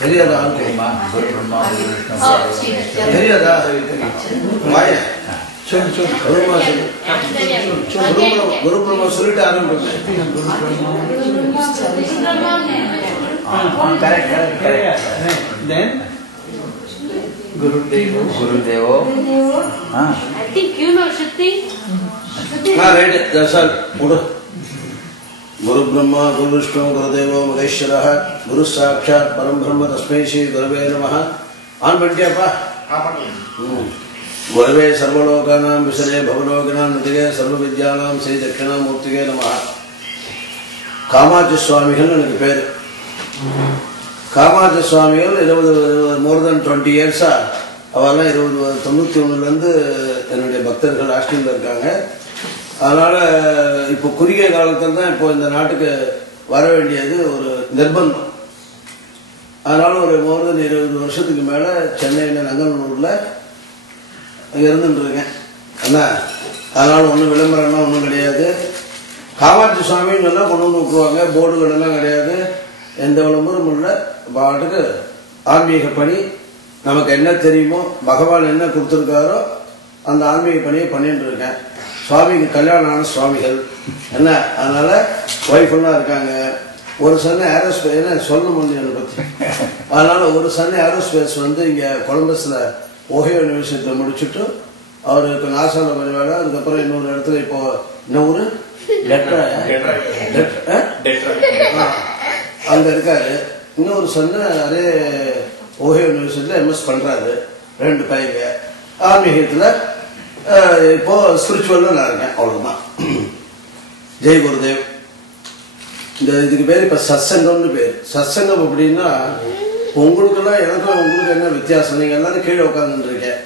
தெரியாதா? தெரியாதா? வாய சொல்லு சொல்லு. குரு பிரம்மா சொல்லிட்டு ஆரம்பிச்சு. Gurudevo. I think you know Shruti. Right, that's all. Guru Brahma, Guru Vishnu, Gurudeva, Maheshwara, Guru Sakshat, Param Brahma, Tasmai Shri Gurave Namaha. On Bantiappa? Gurave Sarvalokanam, Visare Bhavalokanam, Nitige, Sarva Vidyanam, Sri Dakshina Murtige Namaha. Kamaja Swamigal and the pair. Kamaja Swamigal, more than 20 years. அவெல்லாம் 91 என்னுடைய பக்தர்கள் ஆஸ்திரேலியாவில் இருக்காங்க. அதனால் இப்போ குறுகிய காலத்தில் தான் இப்போ இந்த நாட்டுக்கு வர வேண்டியது ஒரு நிர்பந்தம். அதனால் ஒரு more than 20 வருஷத்துக்கு மேலே சென்னையில் நங்கநல்லூரில் இருந்துட்டுருக்கேன். என்ன அதனால் ஒன்றும் விளம்பரம்னா ஒன்றும் கிடையாது. காமாட்சி சுவாமிங்கெல்லாம் கொண்டு வந்து விட்டுருவாங்க. போர்டுகளெல்லாம் கிடையாது. எந்த விளம்பரமும் இல்லை. பாட்டுக்கு ஆன்மீக பணி நமக்கு என்ன தெரியுமோ பகவான் என்ன கொடுத்துருக்காரோ அந்த ஆன்மீக பணியை பண்ணிட்டு இருக்கேன். சுவாமிக்கு கல்யாணம் ஆன சுவாமிகள் என்ன அதனால ஒய்ஃபெல்லாம் இருக்காங்க. ஒரு சன் ஏரோஸ்பேஸ் என்ன சொல்ல முடியும் பற்றி. அதனால ஒரு சன் ஏரோஸ்பேஸ் வந்து இங்கே கொலம்பஸில் ஓஹியோ யூனிவர்சிட்டியில் முடிச்சுட்டு அவருக்கு நாசாவில் கொஞ்சம் வேலை. அதுக்கப்புறம் இன்னொரு இடத்துல இப்போ இன்னொரு அங்கே இருக்காரு. இன்னொரு சன்னு அதே ஓஹியோ யூனிவர்சிட்டியில் எம்எஸ் பண்ணுறாரு. 2 பையங்க ஆன்மீகத்தில். இப்போ ஸ்பிரிச்சுவலில் நான் இருக்கேன். அவ்வளோதான். ஜெய் குருதேவ். இந்த இதுக்கு பேர் இப்போ சத்சங்கம்னு பேர். சத்சங்கம் அப்படின்னா உங்களுக்கெல்லாம் எனக்கும் உங்களுக்கு என்ன வித்தியாசம்? நீங்கள் எல்லாரும் கீழே உட்காந்துருக்கேன்,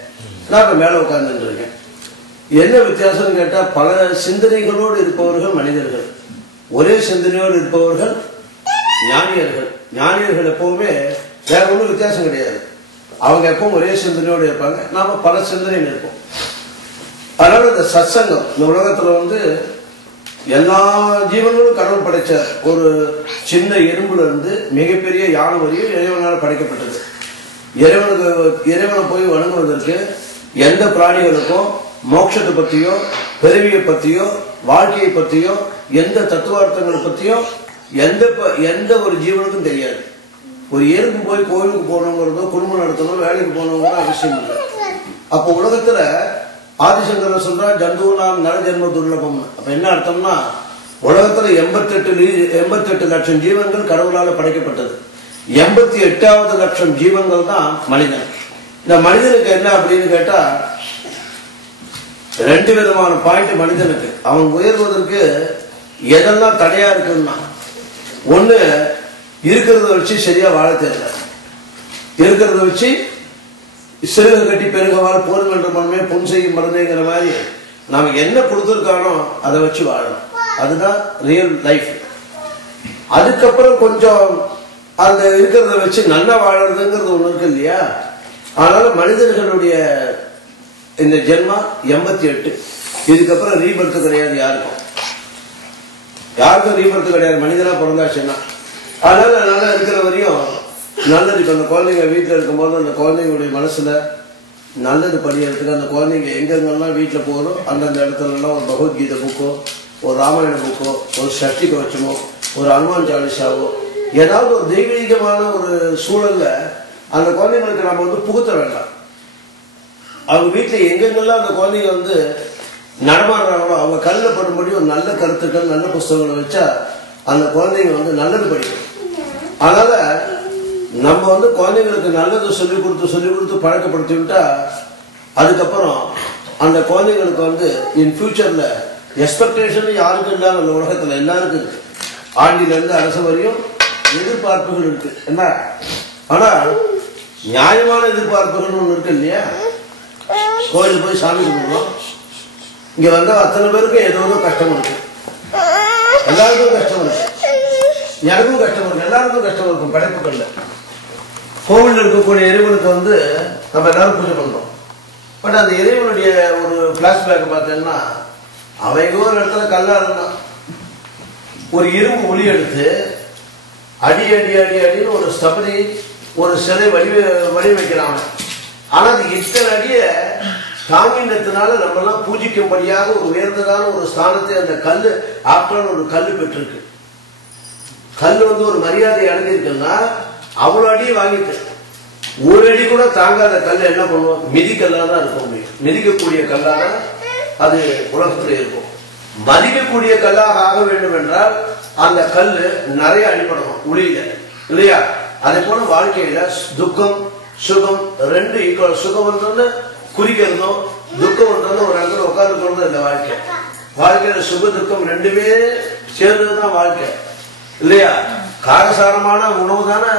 நான் இப்போ மேலே உட்காந்துருக்கேன். என்ன வித்தியாசம்னு கேட்டால் பல சிந்தனைகளோடு இருப்பவர்கள் மனிதர்கள், ஒரே சிந்தனையோடு இருப்பவர்கள் ஞானியர்கள். ஞானியர்கள் எப்பவுமே வேற ஒன்றும் வித்தியாசம் கிடையாது. அவங்க எப்பவும் ஒரே சிந்தனையோடு இருப்பாங்க, நாம பல சிந்தனைகள் இருப்போம். அதனால இந்த சத்சங்கம் இந்த உலகத்துல வந்து எல்லா ஜீவன்களும் கடவுள் படைச்ச ஒரு சின்ன எறும்புல இருந்து மிகப்பெரிய யானை வரையும் இறைவனால் படைக்கப்பட்டது. இறைவனை போய் வணங்குவதற்கு எந்த பிராணிகளுக்கும் மோட்சத்தை பத்தியோ பிறவியை பத்தியோ வாழ்க்கையை பத்தியோ எந்த தத்துவார்த்தங்களை பத்தியோ எந்த ஒரு ஜீவனுக்கும் தெரியாது. ஒரு எறும்பு போய் கோயிலுக்கு போகணுங்கிறதோ குடும்பம் நடத்தணும் வேலைக்கு போகணுங்கிற அவசியம் இல்லை. அப்போ உலகத்துல ஆதிசங்கரர் சொல்றா ஜந்துனாம் நர ஜென்ம துர்லபம். அப்ப என்ன அர்த்தம்னா உலகத்துல 88 லட்சம் ஜீவன்கள் கடவுளால படைக்கப்பட்டது. 88வது லட்சம் ஜீவன்கள் தான் மனிதன். இந்த மனிதனுக்கு என்ன அப்படின்னு கேட்டா 2 விதமான பாயிண்ட் மனிதனுக்கு. அவன் உயர்வதற்கு எதெல்லாம் தடையா இருக்குன்னா, ஒண்ணு இருக்கிறத வச்சு சரியா வாழ தெரியல. இருக்கிறத வச்சு சிறுக கட்டி பெருகவாள் போருங்கன்ற மனமே பொன் செய்யும் மருந்தேங்கிற மாதிரி நாம என்ன கொடுத்துருக்கானோ அதை வச்சு வாழணும். அதுதான் ரியல் லைஃப். அதுக்கப்புறம் கொஞ்சம் அந்த இருக்கிறத வச்சு நல்லா வாழறதுங்கிறது ஒண்ணு இருக்கு இல்லையா? அதனால மனிதர்களுடைய இந்த ஜென்மா 88. இதுக்கப்புறம் ரீபர்த் கிடையாது. யாருக்கும் ரீபர்த் கிடையாது. மனிதனா பிறந்தாச்சுன்னா அதனால நல்லா இருக்கிற வரையும் நல்லது. இப்ப அந்த குழந்தைங்க வீட்டுல இருக்கும்போது அந்த குழந்தைங்களுடைய மனசுல நல்லது படிக்கிறதுக்கு அந்த குழந்தைங்க எங்கெங்கெல்லாம் வீட்டுல போகிறோம் அந்தந்த இடத்துல எல்லாம் ஒரு பகவத்கீதை புக்கோ ஒரு ராமாயண புக்கோ ஒரு சஷ்டி கவச்சமோ ஒரு ஹனுமான் சாலிசாவோ ஏதாவது ஒரு தெய்வீகமான ஒரு சூழல்ல அந்த குழந்தைங்களுக்கு நம்ம வந்து புகுத்த வேண்டாம். அவங்க வீட்டுல எங்கெங்கெல்லாம் அந்த குழந்தைங்க வந்து நடமாடுறாங்களோ அவங்க கண்ணில் படும்படி ஒரு நல்ல கருத்துக்கள் நல்ல புஸ்தகங்களை வச்சா அந்த குழந்தைங்க வந்து நல்லது படிக்கும். அதனால நம்ம வந்து குழந்தைங்களுக்கு நல்லது சொல்லிக் கொடுத்து பழக்கப்படுத்தி விட்டா அதுக்கப்புறம் அந்த குழந்தைங்களுக்கு வந்து இன் ஃபியூச்சர்ல எக்ஸ்பெக்டேஷன் யாருக்கும் இல்லாத அந்த உலகத்துல எல்லாருக்கும் இருக்கு. ஆண்டில இருந்து அரசு வரையும் எதிர்பார்ப்புகள் இருக்கு. என்ன ஆனா நியாயமான எதிர்பார்ப்புகள் ஒண்ணு இருக்கு இல்லையா? கோயிலுக்கு போய் சாமி கும்பிடுறோம், இங்க வந்தா அத்தனை பேருக்கும் ஏதோ கஷ்டம் இருக்கு. எல்லாருக்கும் கஷ்டம் இருக்கு, எனக்கும் கஷ்டம் இருக்கு, எல்லாருக்கும் கஷ்டம் இருக்கும். படைப்புகள்ல கோவில் இருக்கக்கூடிய இறைவனுக்கு வந்து நம்ம எல்லாரும் பூஜை பண்றோம். பட் அந்த இறைவனுடைய ஒரு பிளாஷ்பேக் பார்த்தீங்கன்னா அவன் ஒரு இடத்துல கல்லா இருந்தான். ஒரு இரும்பு ஒளி எடுத்து அடி அடி அடி அடின்னு ஒரு ஸ்தபதி ஒரு சிலை வடிவமைக்கிறாங்க. ஆனா அது இத்தனை அடிய தாங்கினத்தினால நம்ம எல்லாம் பூஜிக்கும்படியாக ஒரு உயர்ந்ததான ஒரு ஸ்தானத்தை அந்த கல்லு ஆற்றல் ஒரு கல்லு பெற்றிருக்கு. கல்லு ஒரு மரியாதை அடைஞ்சிருக்குன்னா அவ்வளவு அடியை வாங்கிட்டு ஒரு அடி கூட தாங்காத கல் என்ன பண்ணுவோம்? மிதிக்கல்லா தான் இருக்க முடியும். மிதிக்கக்கூடிய கல்லாக அது உலகத்துல இருக்கும். மதிக்கக்கூடிய கல்லாக ஆக வேண்டும் என்றால் அந்த கல்லு நிறைய அடிப்படணும் உளியில, இல்லையா? அதே போல வாழ்க்கையில துக்கம் சுகம் ரெண்டு ஈக்குவல். சுகம் வந்தோன்னு குறிக்கிறதும், துக்கம் வந்தோன்னு ஒரு இடத்துல உட்கார்ந்து இந்த வாழ்க்கை. வாழ்க்கையில சுக துக்கம் ரெண்டுமே சேர்ந்ததுதான் வாழ்க்கை, இல்லையா? காரசாரமான உணவு தானே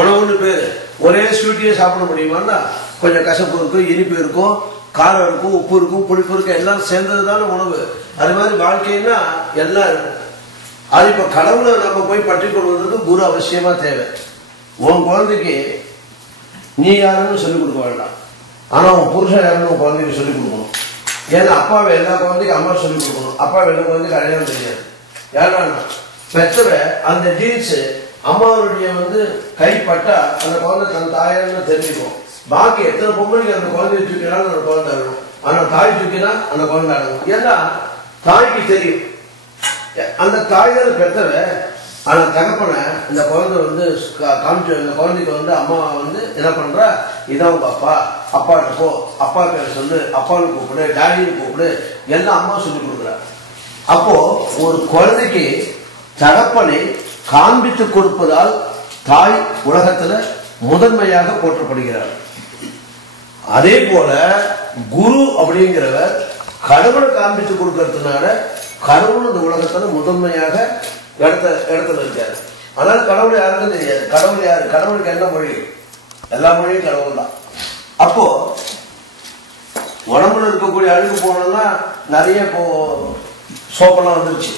உணவுன்னு பேரு. ஒரே ஸ்வீட்டையே சாப்பிட முடியுமான்னா கொஞ்சம் கசப்பு இருக்கும், இனிப்பு இருக்கும், காரம் இருக்கும், உப்பு இருக்கும், புளிப்பு இருக்கும், எல்லாம் சேர்ந்ததுதான உணவு. அது மாதிரி வாழ்க்கைன்னா எல்லாம் இருக்கும். அது இப்ப கடவுளை நம்ம போய் பற்றி கொள்வதற்கு குரு அவசியமா தேவை. உன் குழந்தைக்கு நீ யாருன்னு சொல்லிக் கொடுக்க வேண்டாம், ஆனா உன் புருஷன் யாருன்னு உன் குழந்தைக்கு சொல்லிக் கொடுக்கணும். ஏன்னா அப்பாவை எல்லா குழந்தைக்கும் அம்மா சொல்லிக் கொடுக்கணும், அப்பாவை எல்லா குழந்தைக்கு அடையாளம் தெரியாது. யாரா பெற்றவ அந்த ஜீன்ஸ் அம்மாவுடைய கைப்பட்டா அந்த குழந்தை தன் தாயான்னு தெரிஞ்சுக்கும். பாக்கி எத்தனை பொம்பளைக்கு அந்த குழந்தைய தூக்கினாலும் அந்த குழந்தை அழகும், ஆனா தாய் தூக்கினா அந்த குழந்தை அழகும். ஏன்னா தாய்க்கு தெரியும் அந்த தாய் தான் பெற்றவ. ஆனா தகப்பனை இந்த குழந்தை காமிச்சு இந்த குழந்தைக்கு அம்மா என்ன பண்றா, இதான் உங்க அப்பா, அப்பாட்ட போ, அப்பா பேர் சொல்லு, அப்பான்னு கூப்பிடு, டாடின்னு கூப்பிடு, எல்லாம் அம்மா சொல்லி கொடுக்குறா. அப்போ ஒரு குழந்தைக்கு தகப்பனை காண்பித்து கொடுப்பதால் தாய் உலகத்துல முதன்மையாக போற்றப்படுகிறார். அதே போல குரு அப்படிங்கிறவர் கடவுளை காண்பித்து கொடுக்கறதுனால கடவுள் இந்த உலகத்துல முதன்மையாக இடத்துல இருக்காரு. அதனால கடவுள் யாருக்கும் தெரியாது. கடவுள் யாரு? கடவுளுக்கு என்ன மொழி? எல்லா மொழியும் கடவுள் தான். அப்போ உடம்புல இருக்கக்கூடிய அழுக்கு போனோம்னா நிறைய இப்போ சோப்பெல்லாம் வந்துருச்சு.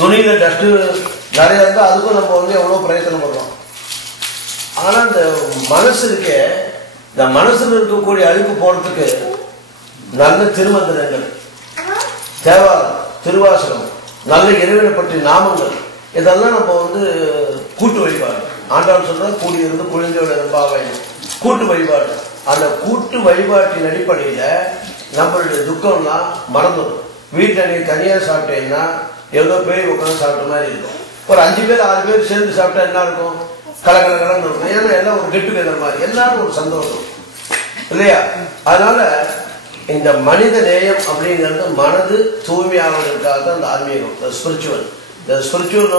துணியில டஸ்ட் நிறைய இருந்தா அதுக்கும் நம்ம எவ்வளவு பிரயத்தனம் பண்றோம். ஆனா இந்த மனசு இருக்க, இந்த மனசுல இருக்கக்கூடிய அழுக்கு போறதுக்கு நல்ல திருமந்திரங்கள், தேவாரம், திருவாசகம், நல்ல இறைவனை பற்றிய நாமங்கள், இதெல்லாம் நம்ம கூட்டு வழிபாடு. ஆண்டாள் சொல்ற கூடி இருந்து குளிஞ்சோட பாவை கூட்டு வழிபாடு. அந்த கூட்டு வழிபாட்டின் அடிப்படையில நம்மளுடைய துக்கம்லாம் மறந்துடும். வீட்டில் நீ தனியா சாப்பிட்டேன்னா ஏதோ பேய் உட்காந்து சாப்பிட்ட மாதிரி இருக்கும். ஒரு 5 பேர் 6 பேர் சேர்ந்து சாப்பிட்டா என்ன இருக்கும்? கலகலகலன்னு இருக்கும். ஏன்னா எல்லாம் ஒரு கெட்டு கெடுற மாதிரி, எல்லாரும் ஒரு சந்தோஷம், இல்லையா? அதனால இந்த மனித நேயம் அப்படிங்கிறது மனது தூய்மையானதற்காக தான் அந்த ஆன்மீகம், ஸ்பிரிச்சுவல். இந்த ஸ்பிரிச்சுவல்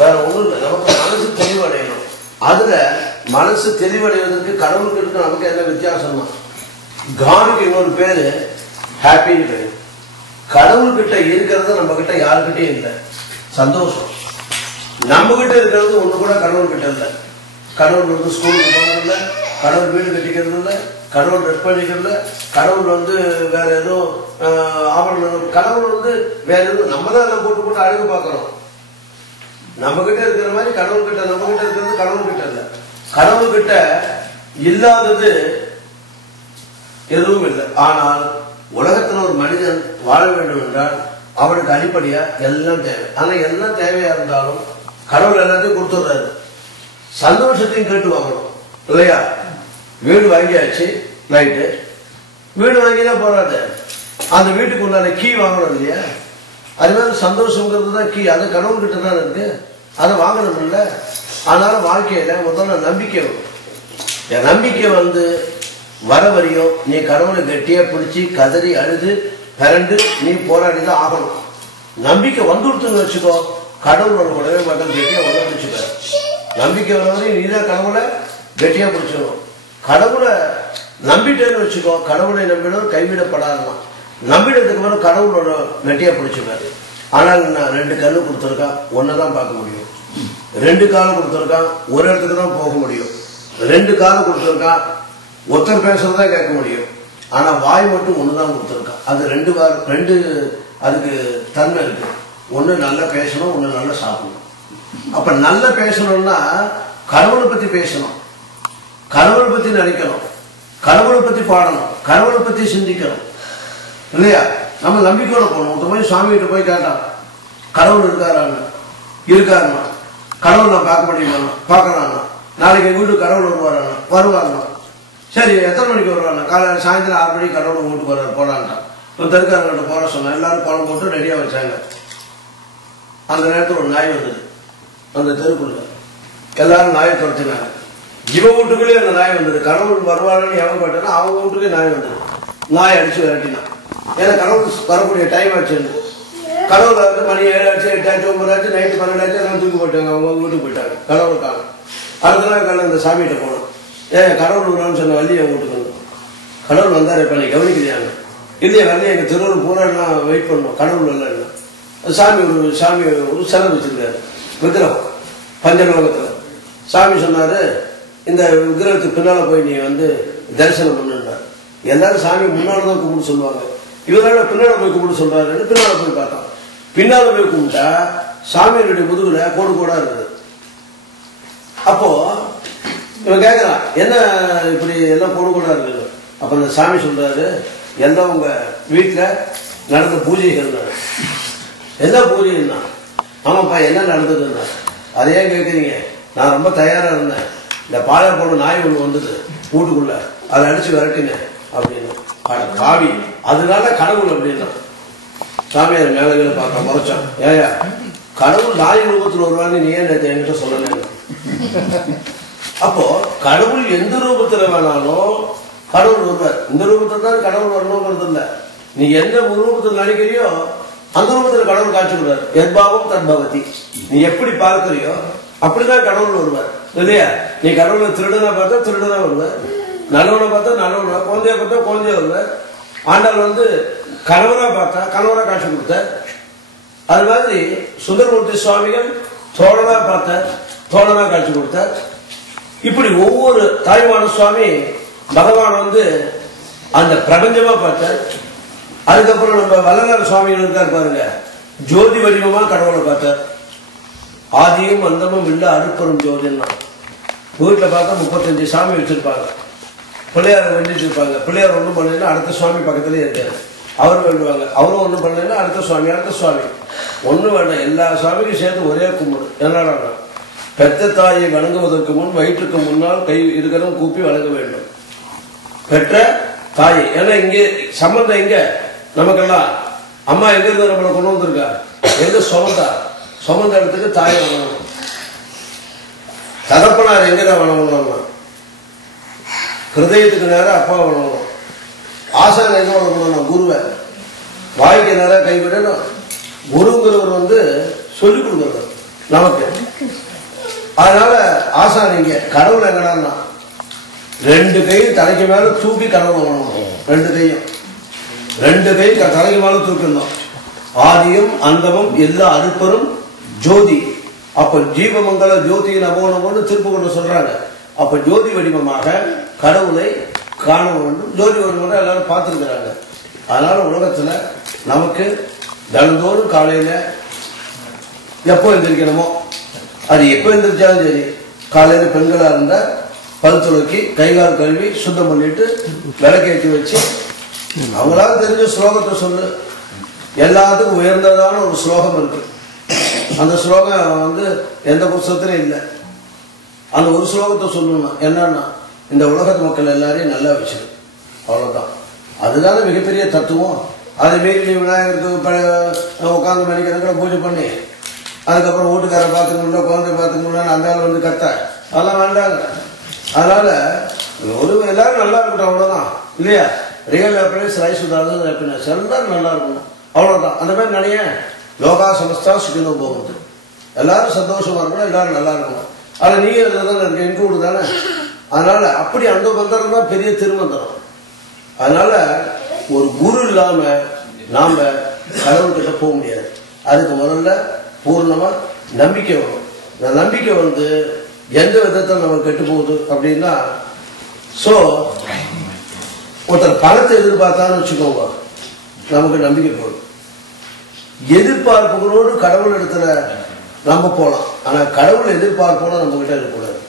வேற ஒன்றும் இல்லை, நமக்கு மனசு தெளிவடையணும். அதுல மனசு தெளிவடைவதற்கு கடவுளுக்கு இருக்கு நமக்கு என்ன வித்தியாசம் தான். காடுக்கு இன்னொரு பேரு ஹாப்பின்னு பேரு. கடவுள்கிட்ட இருக்கிறது நம்ம கிட்ட யாருக்கிட்டையும் இல்லை, சந்தோஷம். நம்ம கிட்ட இருக்கிறது ஒண்ணு கூட கடவுள் கிட்ட இல்லை. கடவுள் ஸ்கூலுக்கு போகிறது இல்லை, கடவுள் வீடு கட்டிக்கிறது இல்லை, கடவுள் ட்ரெஸ் பண்ணிக்கிறது இல்லை, கடவுள் வேற ஏதோ ஆவணம், கடவுள் வேற எதுவும் நம்ம தான் எல்லாம் போட்டு போட்டு அழகு பார்க்கறோம். நம்ம கிட்ட இருக்கிற மாதிரி கடவுள் கிட்ட, நம்ம கிட்ட இருக்கிறது கடவுள் கிட்ட இல்லை. கடவுள் கிட்ட இல்லாதது எதுவும் இல்லை. ஆனால் உலகத்துல ஒரு மனிதன் வாழ வேண்டும் என்றால் அவனுக்கு அடிப்படையா எல்லாம் தேவை. ஆனா எல்லாம் தேவையா இருந்தாலும் கடவுள் எல்லாத்தையும் கொடுத்துடுறாரு. சந்தோஷத்தையும் கேட்டு வாங்கணும், இல்லையா? வீடு வாங்கியாச்சு, ரைட்டு. வீடு வாங்கிதான் போறாது, அந்த வீட்டுக்கு உண்டான கீ வாங்கணும், இல்லையா? அது மாதிரி சந்தோஷங்கிறது தான் கீ. அது கடவுள் கிட்ட தான் இருக்கு, அதை வாங்கணும் இல்லை. அதனால வாழ்க்கையில முதல்ல நம்பிக்கை வரும். என் நம்பிக்கை வர வரையும் நீ கடவுளை கட்டியா பிடிச்சி கதறி அழுது பிறண்டு நீ போராடிதான் ஆகணும். நம்பிக்கை வந்துடுத்துன்னு வச்சுக்கோ, கடவுளோட உடனே மட்டும் கட்டியா உள்ள பிடிச்சுக்க. நம்பிக்கை வர வரையும் நீதான் கடவுளை கட்டியா பிடிச்சிடணும். கடவுளை நம்பிட்டேன்னு வச்சுக்கோ, கடவுளை நம்பினோம் கைவிடப்படாதான். நம்பினதுக்கு பிறகு கடவுளோட கட்டியா பிடிச்சுக்காரு. ஆனால் நான் 2 கண்ணு கொடுத்துருக்கான், ஒன்னதான் பார்க்க முடியும். 2 காலம் கொடுத்துருக்கான், ஒரு இடத்துக்கு தான் போக முடியும். 2 காலம் கொடுத்துருக்கான், ஒருத்தர் பேசுறதான் கேட்க முடியும். ஆனா வாய் மட்டும் ஒண்ணுதான் கொடுத்துருக்கான். அது 2 அதுக்கு தன்மை இருக்கு. ஒண்ணு நல்லா பேசணும், ஒண்ணு நல்லா சாப்பிடணும். அப்ப நல்லா பேசணும்னா கடவுளை பத்தி பேசணும், கடவுளை பத்தி நினைக்கணும், கடவுளை பத்தி பாடணும், கடவுளை பத்தி சிந்திக்கணும், இல்லையா? நம்ம நம்பிக்கையோட போகணும். ஒருத்த போய் சாமி கிட்ட போய் கேட்டான், கடவுள் இருக்காருன்னா கடவுள் நான் பார்க்க முடியுமா? பார்க்கலாம்னா நாளைக்கு எங்கள் வீட்டுக்கு கடவுள் வருவாங்க. சரி, எத்தனை மணிக்கு வருவாங்க? காலையில் சாயந்தரம் 6 மணிக்கு கடவுள் வீட்டுக்கு வர்றாரு போலான்ட்டான். இப்போ தெருக்காரங்கிட்ட போட சொன்னேன். எல்லாரும் குழம்பு போட்டு ரெடியாக வச்சாங்க. அந்த நேரத்தில் ஒரு நாய் வந்தது அந்த தெருக்குள்ள. எல்லாரும் நாயை துரத்தினாங்க. இவன் வீட்டுக்குள்ளேயே அந்த நாய் வந்தது. கடவுள் வருவாருன்னு எவன் போட்டானா அவங்க வீட்டுக்கே நாய் வந்தது. நாய் அடிச்சு விரட்டினான். ஏன்னா கடவுள் வரக்கூடிய டைம் ஆச்சு. கடவுள் வந்து மணி 7 ஆச்சு, 8 ஆச்சு, 9 ஆச்சு, நைட்டு 12 ஆச்சு, எல்லாம் தூக்கி போட்டாங்க. அவங்க வீட்டுக்கு போயிட்டாங்க. கடவுளுக்காக அடுத்த நாள் காலையில் அந்த சாமிகிட்ட போனோம். கடவுள் வருவான்னு சொன்ன வள்ளி என் வீட்டுக்கு வந்தோம். கடவுள் வந்தார். இப்போ நீ கவனிக்கிறியாங்க? இல்லையே வரலையே. எங்கள் திருவள்ளுவர் பூரா எல்லாம் வெயிட் பண்ணோம். கடவுள் வரல. சாமி ஒரு செலவு வச்சிருக்காரு, விக்கிரகம் பஞ்சலோகத்தில். சாமி சொன்னாரு, இந்த விக்கிரகத்துக்கு பின்னால போய் நீ வந்து தரிசனம் பண்ணுறாரு. எல்லாரும் சாமி முன்னாடி தான் கும்பிட்டு சொல்லுவாங்க. இவரோட பின்னால போய் கும்பிட்டு சொல்றாருன்னு பின்னால போய் பார்த்தான். பின்னால போய் கும்பிட்டா சாமியினுடைய முதுகுல கோடு கோடா இருக்குது. அப்போ இவன் கேட்கிறான், என்ன இப்படி எல்லாம் கோடு கோடா இருக்குது? அப்ப அந்த சாமி சொல்றாரு, எல்லாம் உங்க வீட்டுல நடந்த பூஜைகள். என்ன பூஜைன்னா? ஆமாப்பா, என்ன நடந்ததுன்னா? அதையே கேட்குறீங்க? நான் ரொம்ப தயாரா இருந்தேன். இந்த பாலை போன நாய் ஒண்ணு வந்தது வீட்டுக்குள்ள, அதை அடிச்சு விரட்டினேன் அப்படின்னு. காவி அதனால கடவுள் அப்படின்னா. சாமியார் மேலே பார்க்க முறைச்சான். ஏயா, கடவுள் நாய் ரூபத்தில் வருவான்னு நீ ஏன் நேற்று என்கிட்ட சொல்லல? அப்போ கடவுள் எந்த ரூபத்துல வேணாலும் கடவுள் வருவார். இந்த ரூபத்துல தான் கடவுள் வரணுங்கிறது இல்லை. நீ எந்த ரூபத்தில் நினைக்கிறியோ அந்த ரூபத்தில் கடவுள் காட்சி கொடுவார். எத்பாவம் தத்பவதி. நீ எப்படி பார்க்கிறியோ அப்படிதான் கடவுள் வருவார், இல்லையா? நீ கடவுளை திருடனா பார்த்தா திருடனா வருவார், நல்லவனை பார்த்தா நல்லவனா, குழந்தைய பார்த்தா குழந்தைய வருவார். ஆண்டாள் வந்து கணவரா பார்த்தா கணவரா காட்சி கொடுத்தார். அது மாதிரி சுந்தரமூர்த்தி சுவாமிகள் தோழனா பார்த்தார், தோழனா காட்சி கொடுத்தார். இப்படி ஒவ்வொரு தாய்மான சுவாமி பகவான் வந்து அந்த பிரபஞ்சமா பார்த்தார். அதுக்கப்புறம் நம்ம வள்ளலார் சுவாமிகள் இருக்கார் பாருங்க, ஜோதி வடிவமா கடவுளை பார்த்தார். ஆதியும் அந்தமும் இல்ல அருட்பெரும் ஜோதின்னா. வீட்டுல பார்த்தா 35 சாமி வச்சிருப்பாங்க. பிள்ளையார் வேண்டிட்டு இருப்பாங்க. பிள்ளையார் ஒண்ணும் பண்ணலைன்னா அடுத்த சுவாமி பக்கத்திலே இருக்காரு. அவர் வேண்டுவாங்க. அவரும் ஒண்ணும் பண்ணலைன்னா அடுத்த சுவாமி ஒண்ணு வேண்டாம். எல்லா சுவாமிக்கும் சேர்த்து ஒரே கும்பிடு. என்னடா, பெத்த தாயை வணங்குவதற்கு முன் வயிற்றுக்கு முன்னால் கை இருக்கிறதும் கூப்பி வணங்க வேண்டும். பெற்ற தாயை. ஏன்னா இங்கே சம்பந்தம் எங்க நமக்கெல்லாம்? அம்மா எங்க இருந்து நம்மளை கொண்டு வந்திருக்கா? எங்க சுமந்த இடத்துக்கு தாயை வணங்கணும். தகப்பனார் எங்கதான் வணங்கணும்? ஹிருதயத்துக்கு நேரம் அப்பா வணங்கணும். ஆசான் எங்க வணங்கணும்? குருவை. வாய்க்கு நேரம் கைவிடணும். குருங்கிறவர் வந்து சொல்லிக் கொடுக்கறது நமக்கு. அதனால ஆசான் இங்க. கடவுள் எங்கடான்னா 2 கையும் தலைக்கு மேல தூக்கி கடவுள் வணங்கணும். 2 கை தலைக்கு மேல தூக்கணும். ஆதியும் அந்தமும் எல்லா அருட்பெரும் ஜோதி. அப்ப ஜீவமங்கல ஜோதியின் அபோனம்னு திருப்பு கொண்டு சொல்றாங்க. அப்ப ஜோதி வடிவமாக கடவுளை காண வேண்டும். ஜோதி வடிவமாக எல்லாரும் பார்த்துருக்கிறாங்க. அதனால உலகத்துல நமக்கு தினந்தோறும் காலையில எப்போ எந்திரிக்கணுமோ, அது எப்போ எந்திரிச்சாலும் சரி, காலையில பெண்களா இருந்தா பல் துளக்கி கைகால் கழுவி சுத்தம் பண்ணிட்டு விளக்கேற்றி வச்சு அவங்களால தெரிஞ்ச ஸ்லோகத்தை சொல்லு. எல்லாத்துக்கும் உயர்ந்ததான ஒரு ஸ்லோகம் இருக்கு. அந்த ஸ்லோகம் வந்து எந்த புத்தகத்திலும் இல்லை. அந்த ஒரு ஸ்லோகத்தை சொல்லணும். என்னன்னா, இந்த உலகத்து மக்கள் எல்லாரையும் நல்லா வச்சிரு, அவ்வளவுதான். அதுதானே மிகப்பெரிய தத்துவம். அதை மீறி விநாயகருக்கு உட்காந்து மணிக்கணக்கில் பூஜை பண்ணி அதுக்கப்புறம் வீட்டுக்காரை பார்த்துக்கணும்ல, குழந்தை பார்த்துக்கணும்ல, அந்த ஆள் வந்து கத்த, அதெல்லாம் வேண்டாங்க. அதனால எல்லாரும் நல்லா இருக்கட்டும், அவ்வளவுதான், இல்லையா? Real happiness, rice with happiness, எல்லாரும் நல்லா இருக்கணும், அவ்வளவுதான். அந்த மாதிரி நினைய யோகா சமஸ்தா சுகினோ போகுது. எல்லாரும் சந்தோஷமா இருக்கணும், எல்லாரும் நல்லா இருக்கணும். அதை நீங்க தான் இருக்க இன்க்ளூடு தானே. அதனால அப்படி அந்த மந்திரம் தான் பெரிய திருமந்திரம். அதனால ஒரு குரு இல்லாம நாம கடவுள்கிட்ட போக முடியாது. அதுக்கு முதல்ல பூர்ணமா நம்பிக்கை வரும். இந்த நம்பிக்கை வந்து எந்த விதத்தில் நம்ம கெட்டு போகுது அப்படின்னா, சோ ஒருத்தர் பணத்தை எதிர்பார்த்தான்னு வச்சுக்கோங்க, நமக்கு நம்பிக்கை போடும். எதிர்பார்ப்புகளோடு கடவுள் இடத்துல நம்ம போலாம். ஆனா கடவுள் எதிர்பார்ப்போட நம்ம கிட்ட இருக்கக்கூடாது,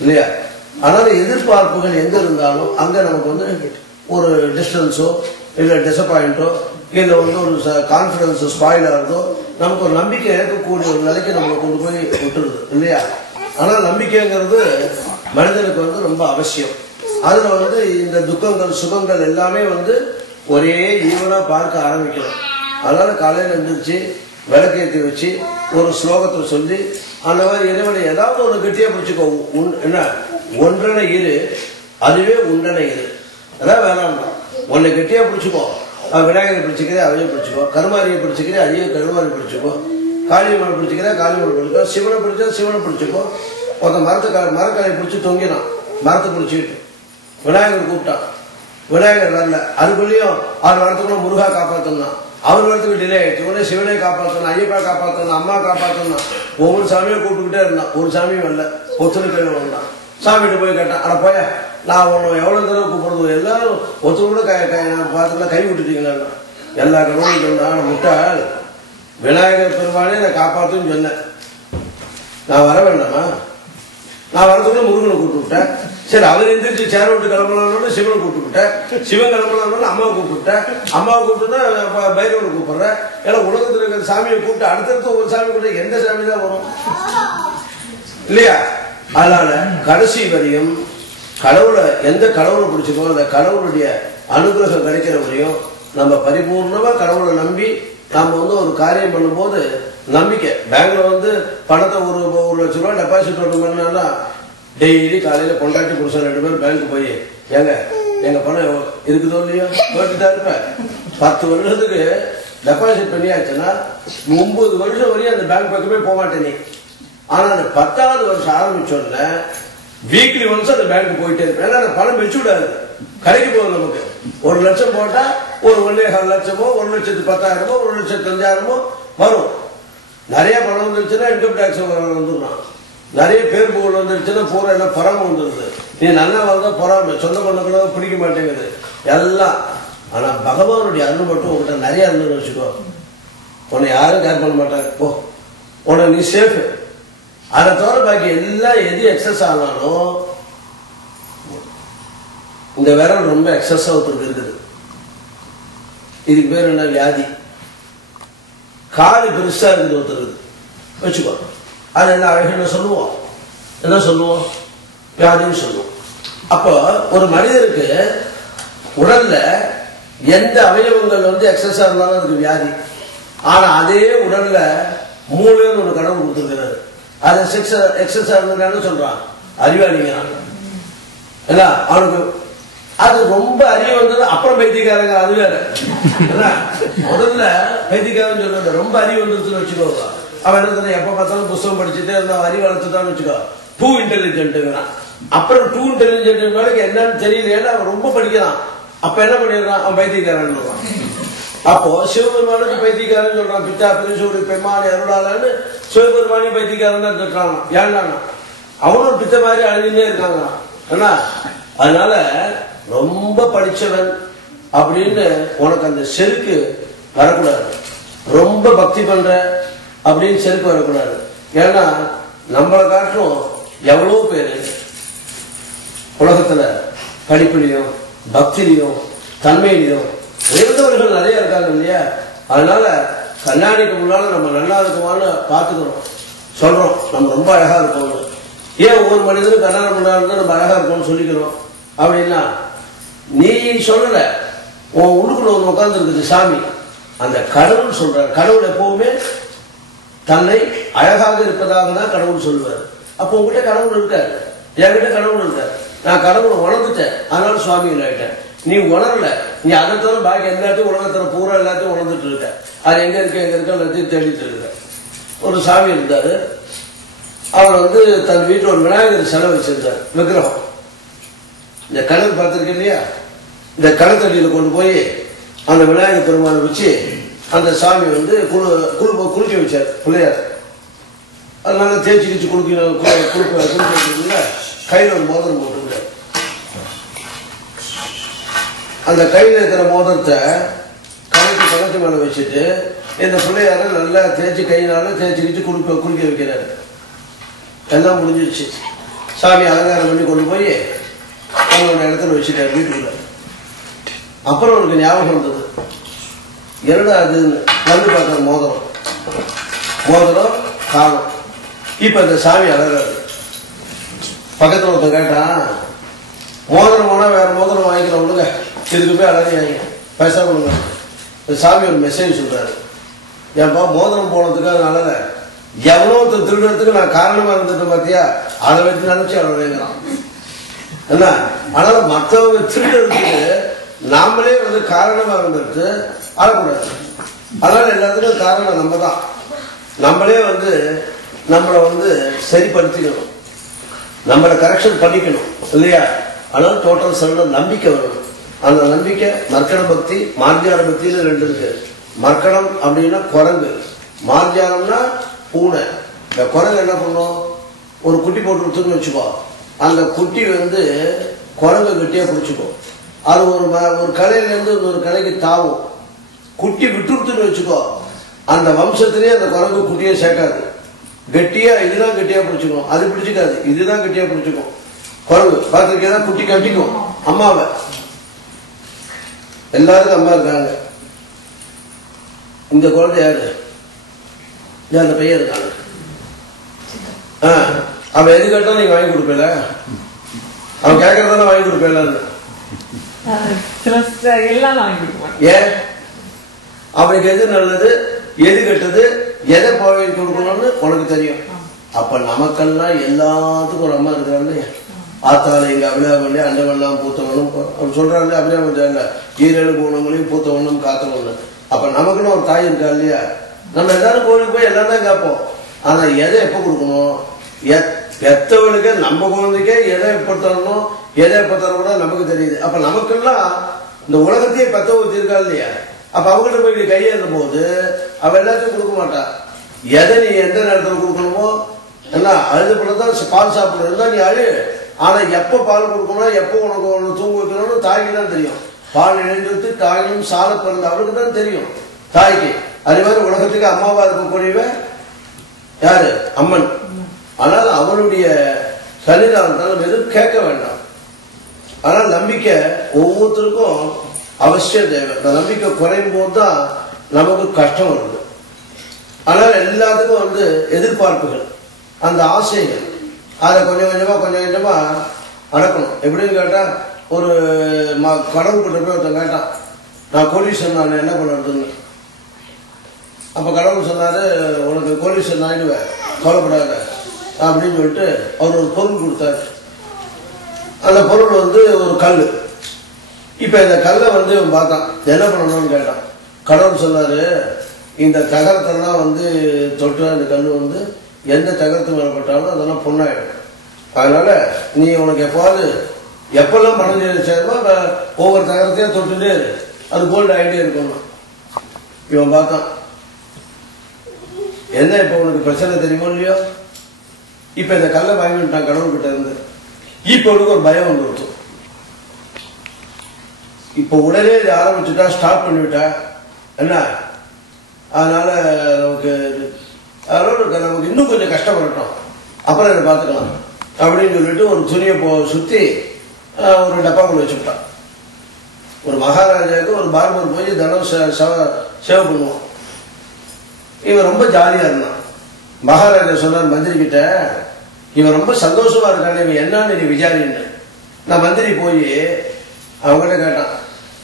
இல்லையா? அதனால எதிர்பார்ப்புகள் எங்க இருந்தாலும் அங்க நமக்கு வந்து ஒரு டிஸ்டன்ஸோ இல்ல டிசப்பாயிண்டோ இல்ல வந்து ஒரு கான்பிடன்ஸ் ஸ்பாயில் ஆகுதோ, நமக்கு ஒரு நம்பிக்கை ஏற்கக்கூடிய ஒரு நிலைக்கு நம்மளை கொண்டு போய் விட்டுருது, இல்லையா? ஆனா நம்பிக்கைங்கிறது மனிதனுக்கு வந்து ரொம்ப அவசியம். அதுல வந்து இந்த துக்கங்கள் சுகங்கள் எல்லாமே வந்து ஒரே ஈவனா பார்க்க ஆரம்பிக்கணும். அதனால காலையில எழுந்திரிச்சு விளக்கேற்றி வச்சு ஒரு ஸ்லோகத்தை சொல்லி அந்த மாதிரி இறைவனை ஏதாவது ஒரு கெட்டியா பிடிச்சிக்கோ. என்ன ஒன்றனை இரு, அதுவே உண்டனை இரு. அதான் வேணாம், ஒன்னை கெட்டியா பிடிச்சிக்கோ. விநாயகரை பிடிச்சிக்கிறே அதையே பிடிச்சிக்கோ, கருமாரியை பிடிச்சிக்கிறே அதையே கருமாரி பிடிச்சிக்கோ, காளியம்மனை பிடிச்சிக்கிறே காளியம்மனை பிடிச்சிக்கோ, சிவனை பிடிச்சா சிவனை பிடிச்சிக்கோ. ஒருத்த மரக்காயை பிடிச்சி தொங்கினான், மரத்தை பிடிச்சிக்கிட்டு விநாயகர் கூப்பிட்டான். விநாயகர் வரல. அதுக்குள்ளேயும் 6 வாரத்துக்குள்ள முருகா காப்பாற்றணும். அவர் வரத்துக்கு டிலே ஆயிடுச்சு. உடனே சிவனை காப்பாற்றணும், ஐயப்பா காப்பாற்றணும், அம்மா காப்பாற்றணும். ஒவ்வொரு சாமியும் கூப்பிட்டுக்கிட்டே இருந்தான். ஒரு சாமியும் வரல. ஒத்துழைக்க வந்தான். சாமிகிட்ட போய் கேட்டான், அட போய நான் உன்னை எவ்வளவு தடவை கூப்பிடுறது, எல்லாரும் ஒருத்தர் கூட பார்த்துக்கலாம் கை விட்டுட்டீங்களா? எல்லா கடவுளும் சொன்னான், முட்டாள் விநாயகர் பெருமானே நான் காப்பாற்றுன்னு சொன்னேன். நான் வர வேண்டாமா? நான் வரதுக்குள்ள முருகனை கூப்பிட்டு விட்டேன். சரி, அவர் எந்திரிச்சு சேர விட்டு கிளம்பலான்னு சிவனை கூப்பிட்டு விட்டேன். சிவன் கிளம்பலான்னு அம்மாவை கூப்பிட்டுட்டேன். அம்மாவை கூப்பிட்டுன்னா பைரவனை கூப்பிடுறேன். ஏன்னா உலகத்தில் இருக்கிற சாமியை கூப்பிட்டு அடுத்தடுத்து ஒரு சாமி கூட எந்த சாமி தான் வரும் இல்லையா? அதனால கடைசி வரையும் கடவுளை எந்த கடவுளை பிடிச்சிக்கோ அந்த கடவுளுடைய அனுகிரகம் கிடைக்கிற வரையும் நம்ம பரிபூர்ணமா கடவுளை நம்பி நாம வந்து ஒரு காரியம் பண்ணும்போது நம்பிக்கை. பேங்க்ல வந்து பணத்தை ஒரு லட்சம் ரூபாய் டெபாசிட் பண்ணணும்னா டெய்லி காலையில கொண்டாட்டி புருஷன் 2 பேரும் பேங்க் போய் எங்க பணம் இருக்குதோ இல்லையோ போட்டுதான் இருப்பேன். 10 வருஷத்துக்கு டெபாசிட் பண்ணியாச்சுன்னா 9 வருஷம் வரையும் அந்த பேங்க் பக்கமே போக மாட்டேனே. ஆனா அந்த 10வது வருஷம் ஆரம்பிச்சோம்ல வீக்லி ஒன்ஸ் அந்த பேங்க் போயிட்டே இருப்பேன். ஏன்னா அந்த பணம் மெச்சூர்டாது கடைக்கு போகுது. நமக்கு 1 லட்சம் போட்டா ஒரு 1.25 லட்சமோ 1,10,000மோ 1,05,000மோ வரும். நிறைய பணம் வந்துருச்சுன்னா இன்கம் டாக்ஸ் வந்துடலாம். நிறைய பேர் புகழ் வந்துருச்சுன்னா பூரா எல்லாம் பொறாம வந்துருது. நீ நல்லா வந்தா பொறாம, சொந்த பண்ணக்கூட பிடிக்க மாட்டேங்குது எல்லாம். ஆனா பகவானுடைய அருள் மட்டும் உங்கள்கிட்ட நிறைய அருள் வச்சுக்கோ. உன்னை யாரும் கேர் பண்ண மாட்டாங்க. போ, உன்னை நீ சேஃப். அதை தவிர பாக்கி எல்லாம் எது எக்ஸஸ் ஆனாலும் இந்த விரல் ரொம்ப எக்ஸஸ் ஒருத்தருக்கு இருக்குது. இதுக்கு பேர் என்ன வியாதி. காலு பெருசா இருக்குது ஒருத்தருக்கு வச்சுக்கோ. அது என்ன அழகுன்னு சொல்லுவோம், என்ன சொல்லுவோம்? வியாதின்னு சொல்லுவோம். அப்போ ஒரு மனிதருக்கு உடல்ல எந்த அவயவங்கள் வந்து எக்ஸஸா இருந்தாலும் அதுக்கு வியாதி. ஆனா அதே உடல்ல மூளைன்னு ஒரு கடவுள் கொடுத்துருக்கிறாரு. அது எக்ஸஸா இருந்தான்னு சொல்றான் அறிவாளிங்க. அவனுக்கு அது ரொம்ப அறிவு வந்தது அப்புறம் பைத்தியக்காரங்க. அது வேற. முதல்ல பைத்தியக்காரன் சொல்றது ரொம்ப அறிவு வந்துருச்சுன்னு வச்சுக்கோங்க. அவன் என்ன எப்ப பார்த்தாலும் புத்தகம் படிச்சுட்டே இருந்தா அறிவு வளர்த்துட்டான்னு வச்சுக்கோ. டூ இன்டெலிஜென்ட்ங்கிறான். அப்புறம் டூ இன்டெலிஜென்ட் என்னன்னு தெரியல, அவன் ரொம்ப படிக்கிறான். அப்ப என்ன பண்ணிடுறான்? அவன் பைத்தியக்காரன் சொல்றான். அப்போ சிவபெருமானுக்கு பைத்தியக்காரன் சொல்றான். பித்தா பிரிசூரி பெருமானி அருளாளன்னு சிவபெருமானி பைத்தியக்காரன் தான் திட்டுறான். ஏன்னா அவனும் பித்த மாதிரி அழிஞ்சுட்டே இருக்காங்க. என்ன அதனால ரொம்ப படிச்சவன் அப்படின்னு உனக்கு அந்த செருக்கு வரக்கூடாது. ரொம்ப பக்தி பண்ற அப்படின்னு செருக்கு வரக்கூடாது. ஏன்னா நம்மளை காட்டும் எவ்வளவு பேரு உலகத்துல படிப்புலையும் பக்திலையும் தன்மையிலையும் உயர்ந்தவர்கள் நிறைய இருக்காங்க இல்லையா? அதனால கண்ணாடிக்கு முன்னால நம்ம நல்லா இருக்குமான்னு பார்த்துக்கணும். சொல்றோம் நம்ம ரொம்ப அழகா இருக்கோம். ஏன் ஒவ்வொரு மனிதனும் கண்ணாடி முன்னாடி நம்ம அழகா இருக்கோம்னு சொல்லிக்கிறோம் அப்படின்னா, நீ சொல்லல, உன் உள்ளுக்குள்ள ஒன்று உட்கார்ந்து இருக்குது சாமி. அந்த கடவுள் சொல்றாரு. கடவுள் எப்பவுமே தன்னை அழகாக இருப்பதாக தான் கடவுள் சொல்லுவார். அப்போ உங்ககிட்ட கடவுள் இருக்காரு, என்கிட்ட கடவுள் இருக்காரு. நான் கடவுளை உணர்ந்துட்டேன், அதனால சுவாமிகள் ஆயிட்டேன். நீ உணரல, நீ அதை தவிர பாக்கி எல்லாத்தையும் உலகத்துல பூரா எல்லாத்தையும் உணர்ந்துட்டு இருக்க. அது எங்க இருக்க எல்லாத்தையும் தேடிட்டு இருக்க. ஒரு சாமி இருந்தாரு. அவர் வந்து தன் வீட்டில் ஒரு விநாயகர் சிலை வச்சிருந்தார், விக்கிரகம். இந்த கடல் பார்த்திருக்க இல்லையா? இந்த கடற்கரையில கொண்டு போய் அந்த விநாயகர் பெருமானை வச்சு அந்த சாமி வந்து குளிக்க வச்சார் பிள்ளையார். அதனால தேய்ச்சி கிச்சு குளிக்க கையில் ஒரு மோதிரம் போட்டுருந்தார். அந்த கையில் இருக்கிற மோதிரத்தை கணக்கு மேல வச்சுட்டு இந்த பிள்ளையார நல்லா தேய்ச்சி கையினால தேய்ச்சி கிச்சு குளிக்க வைக்கிறாரு. எல்லாம் முடிஞ்சிருச்சு. சாமி அலங்காரம் பண்ணி கொண்டு போய் அவங்களோட இடத்துல வச்சுட்டாரு வீட்டுக்குள்ள. அப்புறம் அவருக்கு ஞாபகம் வந்தது, என்னடா அதுன்னு வந்து பார்க்க மோதிரம் காலம். இப்ப இந்த சாமி அழகாது பக்கத்துல ஒருத்தன் கேட்டான், மோதிரம் போனா வேற மோதிரம் வாங்கிக்கிறோம் விடுங்க, இதுக்கு போய் அழகாங்க பைசா கொடுங்க. சாமி ஒரு மெசேஜ் சொல்றாரு, ஏன்பா மோதிரம் போனதுக்கு அது நல்லத, எவ்வளோ திருடுறதுக்கு நான் காரணமா இருந்துட்டேன் பாத்தியா, அதை வச்சு நினைச்சு அழகான் என்ன. ஆனா மற்றவங்க திருடுறதுக்கு நாமளே காரணமா இருந்துட்டு அழக்கூடாது. அதனால எல்லாத்துக்கும் காரணம் நம்ம தான். நம்மளே நம்மளை சரிப்படுத்திக்கணும், நம்மளை கரெக்ஷன் பண்ணிக்கணும் இல்லையா. அதனால டோட்டல் சொல்ல நம்பிக்கை வரணும். அந்த நம்பிக்கை மர்க்கண பக்தி மார்ஜான பக்தின்னு ரெண்டு இருக்கு. மர்க்கணம் அப்படின்னா குரங்கு, மார்ஜானம்னா பூனை. இந்த குரங்கு என்ன பண்ணும், ஒரு குட்டி போட்டு வச்சுக்கோ, அந்த குட்டி குரங்கு கட்டியா பிடிச்சிக்கும். அது ஒரு கலையில இருந்து ஒரு கலைக்கு தாவும். குட்டி விட்டுருத்துன்னு வச்சுக்கோ, அந்த வம்சத்திலேயே அந்த குரங்கு குட்டியை சேர்க்காது. கட்டியா இதுதான் கட்டியா பிடிச்சிக்கும், அது பிடிச்சிக்காது, இதுதான் கட்டியா பிடிச்சிக்கும். குரங்கு பார்த்துருக்கேன், குட்டி கட்டிக்கும் அம்மாவை. எல்லாருக்கும் அம்மா இருக்காங்க. இந்த குழந்தை யாரு, அந்த பையன் இருக்காங்க. அவன் எது கேட்டாலும் நீங்க வாங்கி கொடுப்பல, அவன் கேட்கறதான வாங்கி கொடுப்பல. ஏன் அவனுக்கு எது நல்லது எது கெட்டது எதை போய் கொடுக்கணும்னு உனக்கு தெரியும். அப்ப நமக்கெல்லாம் எல்லாத்துக்கும் ஒரு அம்மா இருக்கிறாங்க. ஆத்தால எங்க அபிலாவல்லி அண்டவெல்லாம் பூத்தவனும் அவர் சொல்றாங்க. அபிலாவல்ல ஈரேழு குணங்களையும் பூத்தவனும் காத்தவனும். அப்ப நமக்குன்னு ஒரு தாய் இருக்கா இல்லையா. நம்ம எல்லாரும் கோயிலுக்கு போய் எல்லாம் தான் கேட்போம். ஆனா எதை எப்ப கொடுக்கணும், பெத்தவனுக்கு நம்ம குழந்தைக்கே எதை எப்ப தரணும் எதை எப்ப தரக்கூட நமக்கு தெரியுது. அப்ப நமக்கெல்லாம் இந்த உலகத்தையே பெத்த ஊத்தி இருக்கா இல்லையா. அப்ப அவங்ககிட்ட போய் நீ கையேறும் போது அவ எல்லாத்தையும் கொடுக்க மாட்டா. எதை நீ எந்த நேரத்தில் கொடுக்கணுமோ என்ன அழுது பண்ணதான் பால் சாப்பிடுறதா நீ அழு. ஆனா எப்ப பால் கொடுக்கணும் எப்போ உனக்கு ஒன்று தூங்க வைக்கணும்னு தாய்க்கு தான் தெரியும். பால் இணைந்து தாயும் சால பிறந்த அவளுக்கு தான் தெரியும் தாய்க்கு. அதே மாதிரி உலகத்துக்கு அம்மாவா இருக்கக்கூடியவ யாரு, அம்மன். ஆனால் அவனுடைய சன்னிதானத்தால் எதுவும் கேட்க வேண்டாம். ஆனால் நம்பிக்கை ஒவ்வொருத்தருக்கும் அவசியம் தேவை. அந்த நம்பிக்கை குறையும் போதுதான் நமக்கு கஷ்டம் வருது. ஆனால் எல்லாத்துக்கும் எதிர்பார்ப்புகள், அந்த ஆசைகள், அதை கொஞ்சம் கொஞ்சமா அடக்கணும். எப்படின்னு கேட்டா, ஒரு கடவுள் கிட்ட போய் ஒருத்தன் கேட்டான், நான் கோடீஸ்வரன் நான் என்ன பண்ணுறதுன்னு. அப்ப கடவுள் சொன்னாரு, உனக்கு கோடீஸ்வரன் ஆயிடுவேன் கவலைப்படாத அப்படின்னு சொல்லிட்டு அவர் ஒரு பொருள் கொடுத்தாரு. அந்த பொருள் ஒரு கல். இப்ப இந்த கல்லை பார்த்தான், என்ன பண்ணணும்னு கேட்டான். கடவுள் சொன்னாரு, இந்த தகரத்தெல்லாம் தொட்டு அந்த கல் எந்த தகரத்து மேலப்பட்டாலும் அதெல்லாம் பொண்ணாயிடும். அதனால நீ உனக்கு எப்பெல்லாம் பணம் சேருமோ ஒவ்வொரு தகரத்தையும் தொட்டுட்டே அது கோல்டு ஆகிட்டே இருக்கணும். இவன் பார்த்தான், என்ன இப்ப உனக்கு பிரச்சனை தெரியுமோ இல்லையோ. இப்ப இந்த கல்லை வாங்கிட்டான் கடவுள் கிட்ட இருந்து. இப்ப உனக்கு ஒரு பயம் வந்துருச்சு. இப்ப உடனே இதை ஆரம்பிச்சுட்டா, ஸ்டார்ட் பண்ணிவிட்டா என்ன, அதனால நமக்கு இன்னும் கொஞ்சம் கஷ்டம் வரட்டும், அப்புறம் இதை பார்த்துக்கலாம் அப்படின்னு சொல்லிட்டு ஒரு துணியை சுத்தி ஒரு டப்பாக்குள்ள வச்சுட்டான். ஒரு மகாராஜாவுக்கு ஒரு பார்பர் போய் தினம் சேவை பண்ணுவோம். இவன் ரொம்ப ஜாலியா இருந்தான். மகாராஜா சொன்னார் மந்திரி கிட்ட, இவன் ரொம்ப சந்தோஷமா இருக்கான், இவன் என்னன்னு நீ விசாரின்னு. நான் மந்திரி போய் அவங்ககிட்ட கேட்டான்,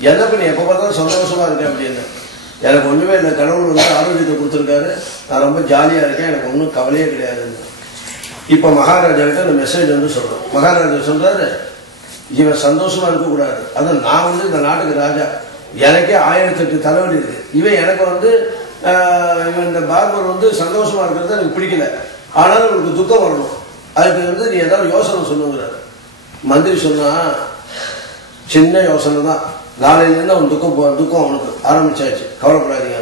என்ன நீ எப்ப பார்த்தாலும் சந்தோஷமா இருக்கேன் அப்படின்னு. எனக்கு ஒண்ணுமே இல்லை, கடவுள் ஆரோக்கியத்தை கொடுத்துருக்காரு, நான் ரொம்ப ஜாலியா இருக்கேன், எனக்கு ஒன்றும் கவலையே கிடையாதுன்னு. இப்ப மகாராஜா கிட்ட அந்த மெசேஜ் சொல்றோம். மகாராஜா சொல்றாரு, இவன் சந்தோஷமா இருக்கக்கூடாது. அதான் நான் இந்த நாட்டுக்கு ராஜா, எனக்கே 1008 தலைவலி இருக்கு. இவன் எனக்கு இவன் இந்த பார்பர் சந்தோஷமா இருக்கிறது எனக்கு பிடிக்கல, ஆனாலும் உங்களுக்கு துக்கம் வரணும், அதுக்கு நீ ஏதாவது யோசனை சொல்லுங்கிறார். மந்திரி சொன்னா, சின்ன யோசனை தான், நாளையிலேருந்து அவன் துக்கம் அவனுக்கு ஆரம்பிச்சாச்சு, கவலைப்படாதீங்க.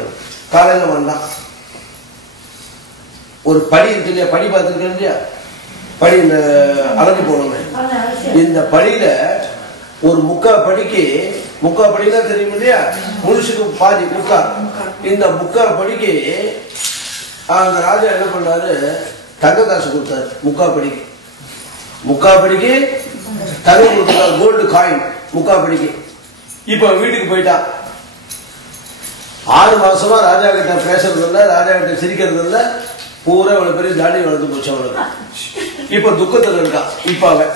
காலையில வந்தான், ஒரு படி இருக்கு இல்லையா, படி பார்த்துருக்கேன் இல்லையா, படி இந்த அலங்கி போனோமே, இந்த படியில ஒரு முக்கா படிதான் தெரியும் இல்லையா, முழுசுக்கு பாதி முக்கா. இந்த முக்கா படிக்கு அந்த ராஜா என்ன பண்ணாரு, தங்க காசு கொடுத்தாரு. முக்கா படிக்கு தங்க கொடுத்தாரு, கோல்டு காயின் முக்கா படிக்கு. இப்ப வீட்டுக்கு போயிட்டான். 6 மாசமா ராஜா கிட்ட பேசுறது இல்லை, ராஜா கிட்ட சிரிக்கிறது இல்லை, பூரா அவ்வளவு பெரிய தாடி வளர்ந்து போச்சு அவனுக்கு. இப்ப துக்கத்துல இருக்கான். இப்ப அவன்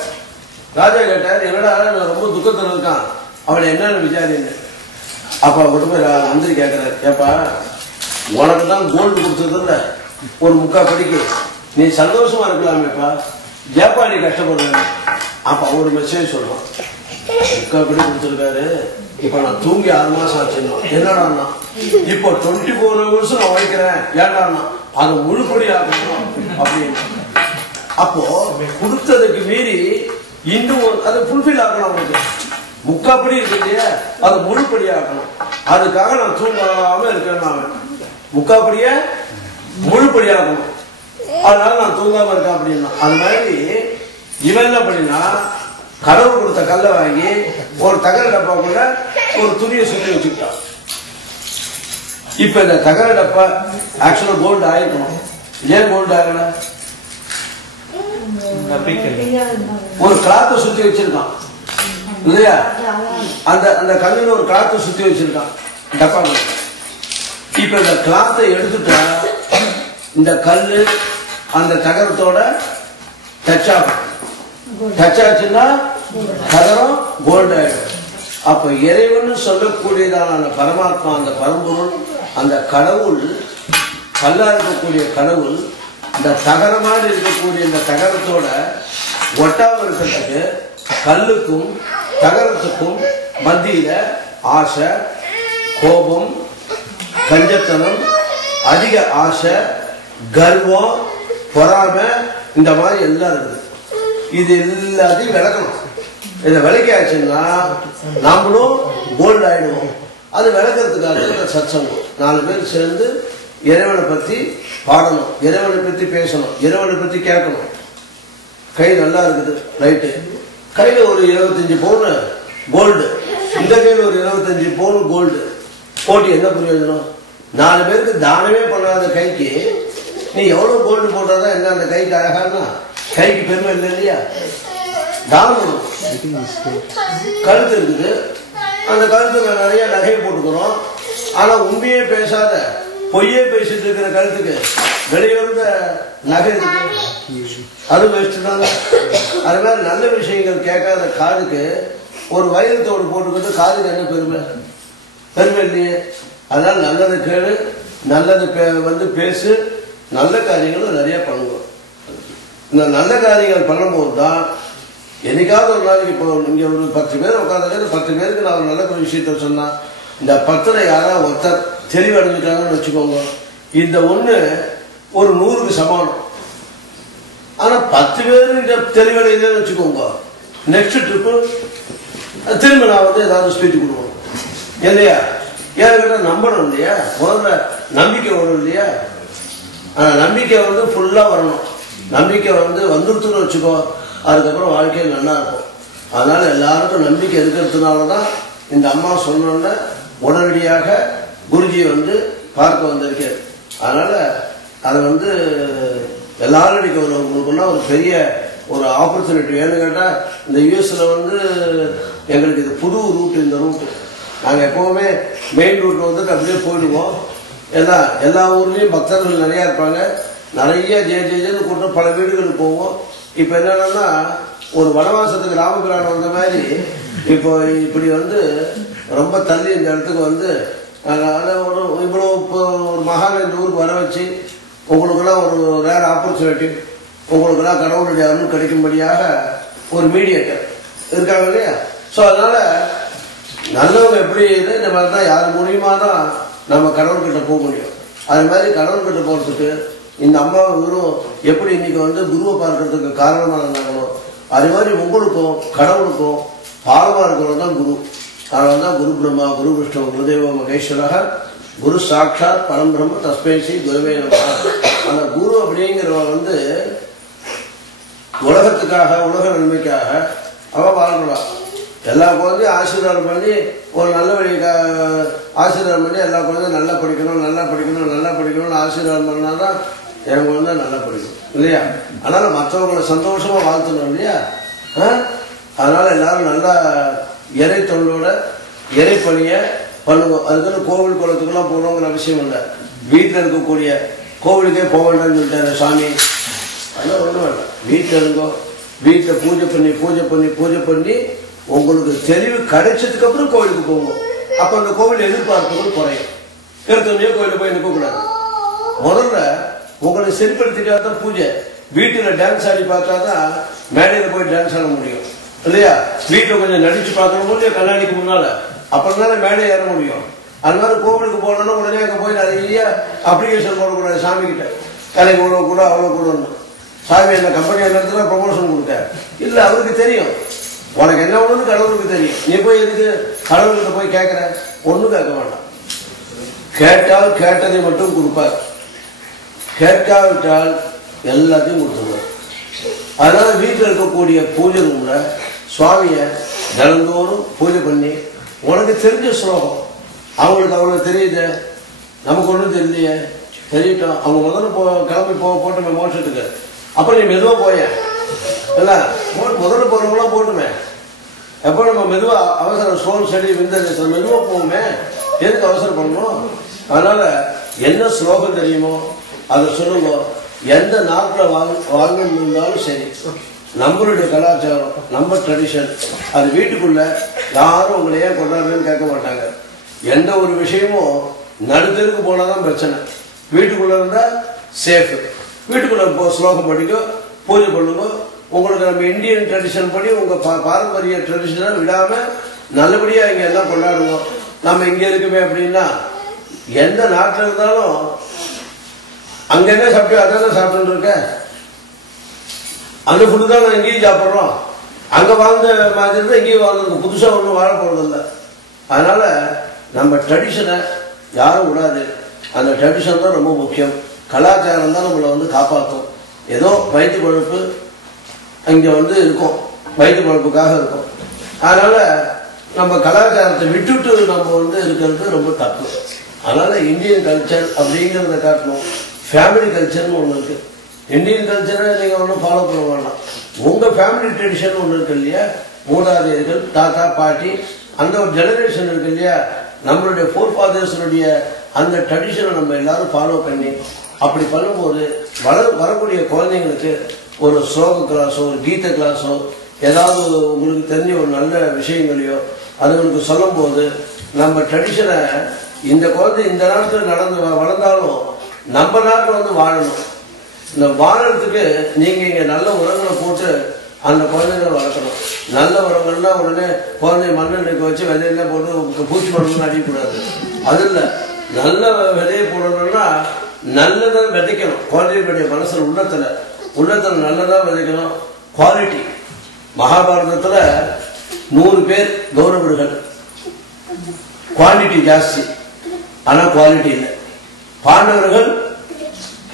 ராஜா கேட்டார், என்னடா நான் ரொம்ப துக்கத்துல இருக்கான், அவளை என்னன்னு விசாரின்னு. அப்ப அவர்கிட்ட போய் மந்திரி கேட்கிறாரு, ஏப்பா உனக்கு தான் கோல்டு கொடுத்ததுல ஒரு 3/4 படிக்கு நீ சந்தோஷமா இருக்கலாமேப்பா, ஏப்பா நீ கஷ்டப்படுற. அப்ப ஒரு மெசேஜ் சொல்றான், 3/4 படி கொடுத்துருக்காரு, இப்ப நான் தூங்கி 6 மாசம் ஆச்சுன்னா. என்னடான்னா, இப்போ 24 hours நான் உழைக்கிறேன், ஏண்டான்னா அதை முழுப்படி ஆகணும் அப்படின்னு. அப்போ கொடுத்ததுக்கு மீறி இன்னும் அது ஃபுல்ஃபில் ஆகணும். அவனுக்கு 3/4 படி இருக்கு இல்லையா, அதை முழுப்படி ஆகணும். அதுக்காக நான் தூங்காம இருக்கேன். நான் 3/4 படிய முழுப்படி ஆகணும், அதனால நான் தூங்காம இருக்கேன் அப்படின்னா. அது மாதிரி இவன் என்ன பண்ணினா, கடவுள் கொடுத்த கல்லை வாங்கி ஒரு தகர டப்பா கூட ஒரு துணியை சுற்றி வச்சுக்கிட்டான். இப்ப இந்த தகர டப்பா ஆக்சுவலா கோல்டு ஆயிருக்கணும். ஏன் கோல்டு ஆகல? ஒரு கிளாத்தை சுத்தி வச்சிருக்கான் இல்லையா, அந்த அந்த கல்லுல ஒரு கிளாத்தை சுத்தி வச்சிருக்கான் டப்பா. இப்ப இந்த கிளாத்தை எடுத்துட்டா இந்த கல்லு அந்த தகரத்தோட டச் ஆகும். டச் ஆச்சுன்னா தகரம் கோல்டு ஆயிடும். அப்ப இறைவன் சொல்லக்கூடியதான பரமாத்மா, அந்த பரம்பொருள், அந்த கடவுள், கல்லா இருக்கக்கூடிய கடவுள் இந்த தகரமாக இருக்கக்கூடிய இந்த தகரத்தோட ஒட்டாம இருக்கிறதுக்கு கல்லுக்கும் தகரத்துக்கும் மத்தியில ஆசை, கோபம், கஞ்சத்தனம், அதிக ஆசை, கர்வம், பொறாமை, இந்த மாதிரி எல்லாம் இருக்குது. இது எல்லாத்தையும் விளக்கணும். இதை விளக்கியாச்சுன்னா நாமளும் கோல்டு ஆயிடுவோம். அது விளக்கிறதுக்காக சத்சங்கம் 4 பேர் சேர்ந்து இறைவனை பத்தி பாடணும், இறைவனை பத்தி பேசணும், இறைவனை பத்தி கேட்கணும். கை நல்லா இருக்குது, ரைட்டு, கையில ஒரு 25 பவுன் கோல்டு, இந்த கையில ஒரு 25 பவுன் கோல்டு போட்டி என்ன பிரயோஜனம்? 4 பேருக்கு தானமே பண்ணாத கைக்கு நீ எவ்வளவு கோல்டு போட்டாதான் என்ன அந்த கைக்கு அழகானா? கைக்கு பெருமை இல்லை இல்லையா? தானம். கழுத்து இருக்குது, அந்த கழுத்துக்கு நிறைய நகை போட்டுக்கிறோம். ஆனா உண்மையே பேசாத பொய்யே பேசிட்டு இருக்கிற கழுத்துக்கு வெளியிலிருந்த நகை இருக்கு, அது வேஸ்ட் தாங்க. அது மாதிரி நல்ல விஷயங்கள் கேட்காத காதுக்கு ஒரு வைரத்தோடு போட்டுக்கிட்டு காதுக்கு என்ன பெருமை? பெருமை இல்லையே. அதனால நல்லது கேளு, நல்லது வந்து பேசு, நல்ல காரியங்களும் நிறைய பண்ணுவோம். இந்த நல்ல காரியங்கள் பண்ணும்போது தான் என்னைக்காவது ஒரு நாளைக்கு இப்போ இங்க ஒரு 10 பேர் உட்காந்து 10 பேருக்கு நான் ஒரு நல்ல ஒரு விஷயத்த சொன்னா, இந்த 10ல யாராவது ஒருத்தர் தெளிவடைஞ்சிட்டாங்கன்னு வச்சுக்கோங்க, இந்த ஒண்ணு ஒரு 100க்கு சமானம். ஆனா 10 பேர் இந்த தெளிவடைந்தேன்னு வச்சுக்கோங்க, நெக்ஸ்ட் ட்ரிப்பு திரும்ப நான் வந்து ஏதாவது ஸ்பீச் கொடுக்கணும் இல்லையா? ஏன்னா நம்பணும் இல்லையா? முதல்ல நம்பிக்கை வரும் இல்லையா? ஆனா நம்பிக்கை வந்து ஃபுல்லா வரணும். நம்பிக்கை வந்து வந்துடுத்துன்னு வச்சுக்கோ, அதுக்கப்புறம் வாழ்க்கையில் நல்லா இருக்கும். அதனால எல்லாருக்கும் நம்பிக்கை இருக்கிறதுனாலதான் இந்த அம்மா சொன்ன உடனடியாக குருஜியை வந்து பார்க்க வந்திருக்கேன். அதனால அதை வந்து எல்லாரும் இன்னைக்கு உங்களுக்குன்னா ஒரு பெரிய ஒரு ஆப்பர்ச்சுனிட்டி. ஏன்னு கேட்டா இந்த யூஎஸ்ல வந்து எங்களுக்கு இது புது ரூட். இந்த ரூட் நாங்கள் எப்பவுமே மெயின் ரூட் வந்துட்டு அப்படியே போயிடுவோம். எல்லா ஊர்லேயும் பக்தர்கள் நிறையா இருப்பாங்க, நிறைய ஜேன்னு கூட்டம், பல வீடுகளுக்கு போவோம். இப்போ என்னன்னா ஒரு வனவாசத்துக்கு ராமபிரான் வந்த மாதிரி இப்போ இப்படி வந்து ரொம்ப தள்ளி இந்த இடத்துக்கு வந்து ஒரு இவ்வளோ ஒரு மகான் இந்த ஊருக்கு வர வச்சு உங்களுக்கெல்லாம் ஒரு ரேர் ஆப்பர்ச்சுனிட்டி, உங்களுக்கெல்லாம் கடவுளுடைய அருள் கிடைக்கும்படியாக ஒரு மீடியேட்டர் இருக்காங்க இல்லையா? ஸோ அதனால நல்லவங்க எப்படி இந்த மாதிரி தான் யார் மூலியமா தான் நம்ம கடவுள்கிட்ட போக முடியும். அது மாதிரி கடவுள்கிட்ட போகிறதுக்கு இந்த அம்மா இவரும் எப்படி இன்னைக்கு வந்து குருவை பார்க்கறதுக்கு காரணமாக இருந்தாங்களோ, அது மாதிரி உங்களுக்கும் கடவுளுக்கும் பாலமாக இருக்கிறது தான் குரு. அதனால தான் குரு பிரம்மா, குரு விஷ்ணு, குருதேவ மகேஸ்வரக, குரு சாட்சாத் பரம்பிரம்ம தஸ்மேசி குருவே நமஹ. அந்த குரு அப்படிங்கிறவ வந்து உலகத்துக்காக, உலக நன்மைக்காக அவ வாழ்க்கலாம். எல்லா குழந்தையும் ஆசீர்வாதம் பண்ணி ஒரு நல்ல வழி ஆசீர்வாதம் பண்ணி எல்லா குழந்தையும் நல்லா படிக்கணும், நல்லா படிக்கணும், நல்லா படிக்கணும்னு ஆசீர்வாதம் பண்ணாதான் என் குழந்தை நல்லா படிக்கும் இல்லையா? அதனால மற்றவங்களை சந்தோஷமா வாழ்த்தணும் இல்லையா? அதனால எல்லாரும் நல்லா இறை தொண்டோட இறை பணிய பண்ணுவோம். அதுக்குன்னு கோவில் குளத்துக்கெல்லாம் போகணுங்கிற அவசியம் இல்லை. வீட்டில் இருக்கக்கூடிய கோவிலுக்கே போக வேண்டாம்னு சொல்லிட்டாரு சாமி. அதெல்லாம் ஒன்றும் வேண்டாம், வீட்டில் இருங்கோ. வீட்டில் பூஜை பண்ணி உங்களுக்கு தெளிவு கிடைச்சதுக்கு அப்புறம் கோவிலுக்கு போங்க. அப்ப அந்த கோவில் எதிர்பார்ப்புகள் குறையும். எடுத்தோடனே கோயிலுக்கு போய் நிற்கக்கூடாது. முதல்ல உங்களை சரிப்படுத்திட்டாதான் பூஜை. வீட்டில் டான்ஸ் ஆடி பார்த்தாதான் மேடையில போய் டான்ஸ் ஆட முடியும் இல்லையா? வீட்டில் கொஞ்சம் நடிச்சு பார்க்கணும் இல்லையா கண்ணாடிக்கு முன்னால, அப்பதானே மேடை ஏற முடியும். அது மாதிரி கோவிலுக்கு போனோம்னா உடனே அங்கே போய் நிறைய அப்ளிகேஷன் போடக்கூடாது சாமி கிட்ட. எனக்கு இவ்வளோ கூட அவ்வளோ கூடன்னு. சாமி என்ன கம்பெனி இடத்துல ப்ரொமோஷன் கொடுத்த இல்ல, அவருக்கு தெரியும் உனக்கு என்ன ஒண்ணுன்னு கடவுளுக்கு தெரியும். நீ போய் எதுக்கு கடவுள்கிட்ட போய் கேட்கிற? ஒண்ணும் கேட்க வேண்டாம். கேட்டால் கேட்டதை மட்டும் கொடுப்பார், கேட்காவிட்டால் எல்லாத்தையும் கொடுத்துருவார். அதனால வீட்டில் இருக்கக்கூடிய பூஜை ரூம்ல சுவாமிய தினந்தோறும் பூஜை பண்ணி உனக்கு தெரிஞ்ச ஸ்லோகம், அவங்களுக்கு அவ்வளவு தெரியுது, நமக்கு ஒன்றும் தெரியலையே, தெரியட்டும். அவங்க முதல்ல கிளம்பி போட்டுமே மோட்சத்துக்கு. அப்ப நீ மெதுவா போய இல்ல, முதல்ல போறவங்களாம் போட்டுமே. எப்ப நம்ம மெதுவா அவசரம் சோல் செடி விந்த மெதுவா போவோமே, எதுக்கு அவசரம் பண்ணணும்? அதனால என்ன ஸ்லோகம் தெரியுமோ அதை சொல்லுங்க. எந்த நாட்டில் வாங்கணும்னாலும் சரி, நம்மளுடைய கலாச்சாரம், நம்ம ட்ரெடிஷன், அது வீட்டுக்குள்ள யாரும் உங்களை ஏன் கொண்டாடுறதுன்னு கேட்க மாட்டாங்க. எந்த ஒரு விஷயமும் நடுத்தருக்கு போனாதான் பிரச்சனை. வீட்டுக்குள்ள இருந்தா சேஃப். வீட்டுக்குள்ள ஸ்லோகம் படிக்க, பூஜை பண்ணுங்க. உங்களுக்கு நம்ம இந்தியன் ட்ரெடிஷன் படி உங்க பாரம்பரிய ட்ரெடிஷனை விடாம நல்லபடியா இங்க எல்லாம் கொண்டாடுவோம். நம்ம இங்க இருக்குமே அப்படின்னா எந்த நாட்டில் இருந்தாலும் அங்க என்ன சாப்பிட்டு அதான் சாப்பிட்டு இருக்க, அந்த ஃபுட்டு தான் இங்கேயும் சாப்பிட்றோம். அங்க வாழ்ந்த மாதிரி தான் இங்கேயும் வாழ்ந்துருக்கு, புதுசா ஒன்றும் வாழ போறது இல்லை. அதனால நம்ம ட்ரெடிஷனை யாரும் விடாது. அந்த ட்ரெடிஷன் தான் ரொம்ப முக்கியம். கலாச்சாரம் தான் நம்மளை காப்பாற்றும். ஏதோ வயிற்று பழப்பு இங்க இருக்கும், வயிற்று பழப்புக்காக இருக்கும். அதனால நம்ம கலாச்சாரத்தை விட்டுட்டு நம்ம இருக்கிறது ரொம்ப தப்பு. அதனால இந்தியன் கல்ச்சர் அப்படிங்கிறத காட்டணும். ஃபேமிலி கல்ச்சர்னு ஒன்று இருக்கு. இந்தியன் கல்ச்சரை நீங்க ஒன்றும் ஃபாலோ பண்ண வேண்டாம். உங்க ஃபேமிலி ட்ரெடிஷன் ஒன்று இருக்கு இல்லையா, மூதாதையர்கள், தாத்தா, பாட்டி, அந்த ஒரு ஜெனரேஷன் இருக்கு இல்லையா, நம்மளுடைய ஃபோர் ஃபாதர்ஸனுடைய அந்த ட்ரெடிஷனை நம்ம எல்லாரும் ஃபாலோ பண்ணி அப்படி பண்ணும்போது வரக்கூடிய குழந்தைங்களுக்கு ஒரு ஸ்லோக கிளாஸோ, ஒரு கீத கிளாஸோ, ஏதாவது உங்களுக்கு தெரிஞ்ச ஒரு நல்ல விஷயங்களையோ அதுங்களுக்கு சொல்லும் போது நம்ம ட்ரெடிஷனை இந்த குழந்தை இந்த நாட்டில் வளர்ந்தாலும் நம்ம நாட்டில் வாழணும். இந்த வாழறதுக்கு நீங்க இங்க நல்ல உரங்களை போட்டு அந்த குழந்தைகளை வளர்க்கணும். நல்ல உரங்கள்லாம் உடனே குழந்தை மண்ணெண்ணுக்கு வச்சு விதையெல்லாம் போட்டு பூச்சி மருந்து அடிக்கக்கூடாது. அது இல்லை, நல்ல விதையை போடணும்னா நல்லதை விதைக்கணும். குழந்தைகளுடைய மனசுல உள்ளத்துல நல்லதா விதைக்கணும். குவாலிட்டி. மகாபாரதத்துல 100 பேர் கௌரவர்கள், குவான்டிட்டி ஜாஸ்தி ஆனா குவாலிட்டி இல்லை. பாண்டவர்கள்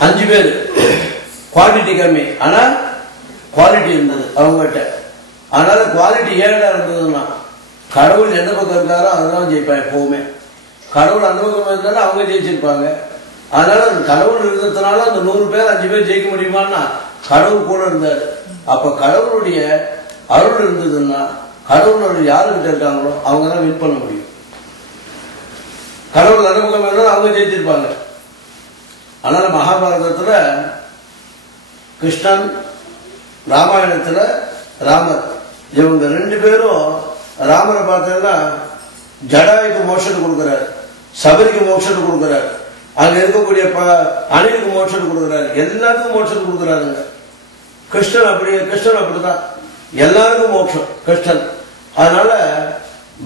5 பேர், குவான்டிட்டி கம்மி ஆனா குவாலிட்டி இருந்தது அவங்ககிட்ட. அதனால குவாலிட்டி ஏடா இருந்ததுன்னா கடவுள் எந்த பக்கம் இருக்காரோ அதுதான் ஜெயிப்பாங்க எப்பவுமே. கடவுள் அந்த பக்கம் இருந்தாலும் அவங்க ஜெயிச்சிருப்பாங்க. அதனால அந்த கடவுள் இருந்ததுனால அந்த 100 பேர் 5 பேர் ஜெயிக்க முடியுமான்னா கடவுள் கூட இருந்தாரு. அப்ப கடவுளுடைய அருள் இருந்ததுன்னா கடவுளோட யாருக்கிட்ட இருக்காங்களோ அவங்க தான் வின் பண்ண முடியும். கடவுள் அந்த பக்கம் இருந்தாலும் அவங்க ஜெயிச்சிருப்பாங்க. அதனால மகாபாரதத்துல கிருஷ்ணன், ராமாயணத்துல ராமர், இவங்க 2 பேரும் ராமரை பார்த்தா ஜடாயுக்கு மோட்சத்தை கொடுக்கிறாரு, சபரிக்கு மோட்சத்தை கொடுக்கிறாரு, அங்க இருக்கக்கூடிய அணிலுக்கு மோட்சத்தை கொடுக்கிறாரு, எல்லாத்துக்கும் மோட்சத்தை கொடுக்கிறாருங்க. கிருஷ்ணன் அப்படிதான் எல்லாருக்கும் மோட்சம் கிருஷ்ணன். அதனால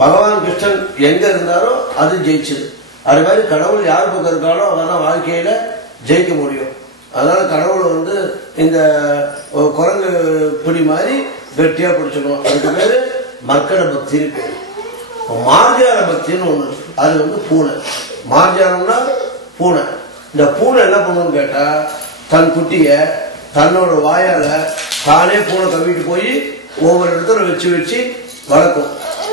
பகவான் கிருஷ்ணன் எங்க இருந்தாரோ அது ஜெயிச்சது. அது மாதிரி கடவுள் யார் பக்கம் இருக்காரோ அவதான் வாழ்க்கையில ஜெயிக்க முடியும். அதனால கடவுள் இந்த குரங்கு பிடி மாதிரி கெட்டியா பிடிச்சுக்கணும். அதுக்கு பேரு மக்கள பக்தி இருக்கு. மார்ஜால பக்தின்னு ஒண்ணு, அது பூனை. மார்ஜாலம்னா பூனை. இந்த பூனை என்ன பண்ணுன்னு கேட்டா தன் குட்டிய தன்னோட வாயால தானே பூனை கவிட்டு போய் ஒவ்வொரு இடத்துல வச்சு வளர்க்கும்.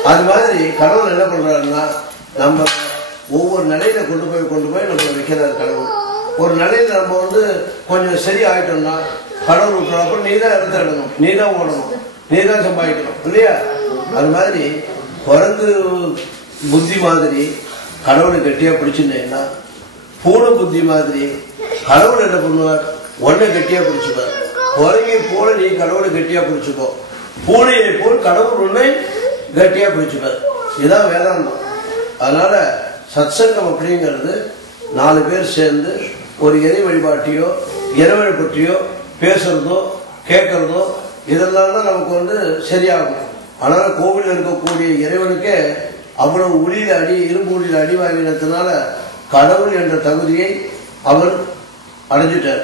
அது மாதிரி கடவுள் என்ன பண்றாருன்னா நம்ம ஒவ்வொரு நிலையில கொண்டு போய் நம்ம வைக்கிறாரு கடவுள். ஒரு நிலையில நம்ம கொஞ்சம் சரி ஆயிட்டோம்னா கடவுள் விட்டுறப்ப நீ தான் இடத்த இடணும், நீ தான் ஓடணும், நீ தான் சம்பாதிக்கணும் இல்லையா? அது மாதிரி குரங்கு புத்தி மாதிரி கடவுளை கட்டியா பிடிச்சிருந்தேன்னா பூனை புத்தி மாதிரி கடவுள் என்ன பண்ணுவார்? ஒன்னை கெட்டியா பிடிச்சுப்பார். குரங்கை போல நீ கடவுளை கெட்டியா பிடிச்சுக்கோ, பூனையை போல் கடவுள் உன்னை கெட்டியா பிடிச்சுப்பார். இதான் வேதாந்தம். அதனால சத்சங்கம் அப்படிங்கிறது 4 பேர் சேர்ந்து ஒரு இறை வழிபாட்டையோ இறைவனை பற்றியோ பேசுறதோ கேட்கறதோ இதெல்லாம் தான் நமக்கு சரியாகும். அதனால கோவிலில் இருக்கக்கூடிய இறைவனுக்கே அவ்வளவு உளியில அடி இரும்பு உளியில அடி வாங்கினதுனால கடவுள் என்ற தகுதியை அவர் அடைஞ்சிட்டார்.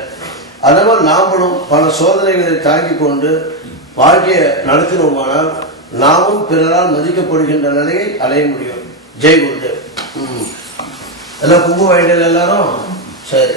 அதனால் நாமளும் பல சோதனைகளை தாங்கிக் கொண்டு வாழ்க்கையை நடத்தினோமானால் நாமும் பிறரால் மதிக்கப்படுகின்ற நிலையை அடைய முடியும். ஜெய் குருதேவ். எல்லாம் கும்பு வாங்கிட்டு எல்லாரும் சரி.